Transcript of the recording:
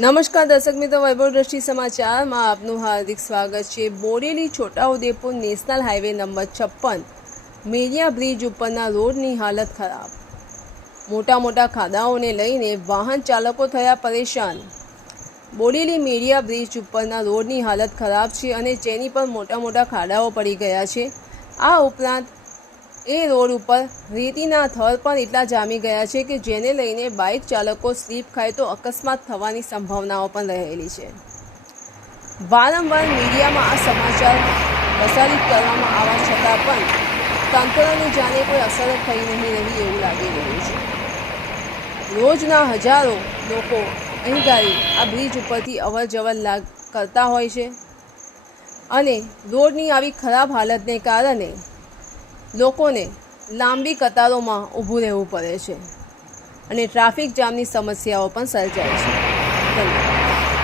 નમસ્કાર દર્શક મિત્રો, વૈભવ દ્રષ્ટિ સમાચારમાં આપનું હાર્દિક સ્વાગત છે. Boreli Chhota Udepur national highway number છપ્પન, મેરિયા બ્રિજ ઉપરના રોડની હાલત ખરાબ. મોટા મોટા ખાડાઓને લઈને વાહન ચાલકો થયા પરેશાન. બોરેલી મેરિયા બ્રિજ ઉપરના રોડની હાલત ખરાબ છે અને જેની પર મોટા મોટા ખાડાઓ પડી ગયા છે. આ ઉપરાંત એ રોડ ઉપર રેતીના થર પણ એટલા જામી ગયા છે કે જેને લઈને બાઇક ચાલકો સ્લીપ ખાય તો અકસ્માત થવાની સંભાવનાઓ પણ રહેલી છે. વારંવાર મીડિયામાં આ સમાચાર પ્રસારિત કરવામાં આવવા છતાં પણ તંત્રની જાણે કોઈ અસર થઈ નહીં રહી એવું લાગી રહ્યું છે. રોજના હજારો લોકો અહીં ગાડી, આ બ્રિજ ઉપરથી અવર જવર કરતા હોય છે અને રોડની આવી ખરાબ હાલતને કારણે લોકોને લાંબી કતારોમાં ઊભું રહેવું પડે છે અને ટ્રાફિક જામની સમસ્યાઓ પણ સર્જાય છે. ધન્યવાદ.